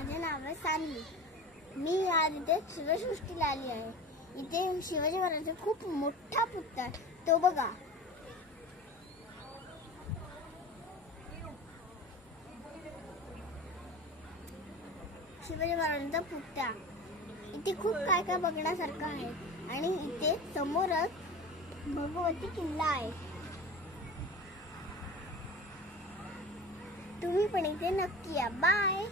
माझे नाव आहे सान्वी। मी आज इथे शिवसृष्टीला आली आहे। इथे शिवाजी महाराजांचा खूप मोठा पुतळा आहे, तो बघा। शिवाजी महाराजांचा पुतळा इथे खूप काय काय बघण्यासारखं आहे आणि इथे समोरच भगवती किल्ला आहे। तुम्ही पण इथे नक्की या। बाय।